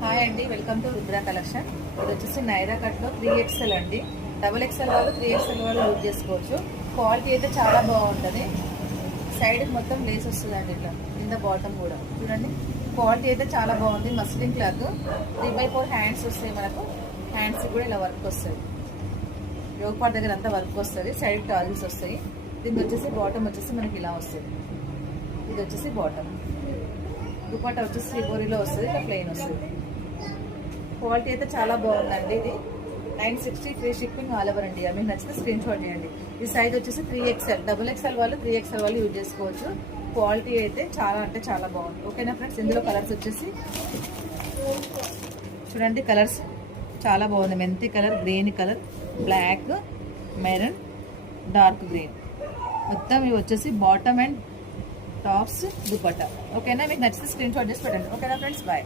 Hi అండి, welcome to Rudra collection. ఇది వచ్చేసి నైరా కట్లో 3XL అండి. XXL వాళ్ళు 3XL వాళ్ళు యూజ్ చేసుకోవచ్చు. క్వాలిటీ అయితే చాలా బాగుంటుంది. సైడ్కి మొత్తం లేస్ వస్తుందండి, ఇట్లా కింద బాటమ్ కూడా చూడండి. క్వాలిటీ అయితే చాలా బాగుంది. మస్లిన్ క్లాత్ 3x4 హ్యాండ్స్ వస్తాయి మనకు. హ్యాండ్స్ కూడా ఇలా వర్క్ వస్తుంది. యోగపాట్ దగ్గర అంతా వర్క్ వస్తుంది. సైడ్ టాజిల్స్ వస్తాయి. దీనికి వచ్చేసి బాటమ్ వచ్చేసి మనకి ఇలా వస్తుంది. ఇది వచ్చేసి బాటమ్. దుపట్టా వచ్చేసి శ్రీబోరిలో వస్తుంది, ఇట్లా ప్లెయిన్ వస్తుంది. క్వాలిటీ అయితే చాలా బాగుందండి. ఇది 960 free shipping all over India. మీకు నచ్చితే స్క్రీన్ షాట్ చేయండి. ఈ సైజ్ వచ్చేసి 3XL. XXL వాళ్ళు 3XL వాళ్ళు యూజ్ చేసుకోవచ్చు. క్వాలిటీ అయితే చాలా అంటే చాలా బాగుంది. ఓకేనా ఫ్రెండ్స్? ఇందులో కలర్స్ వచ్చేసి చూడండి, కలర్స్ చాలా బాగుంది. మెంతి colour, green colour, black, maroon, dark green. మొత్తం ఇవి వచ్చేసి బాటమ్ అండ్ టాప్స్ దుపట్టా. ఓకేనా? మీకు నచ్చితే స్క్రీన్ షాట్ చేసి పెట్టండి. ఓకేనా ఫ్రెండ్స్? బాయ్.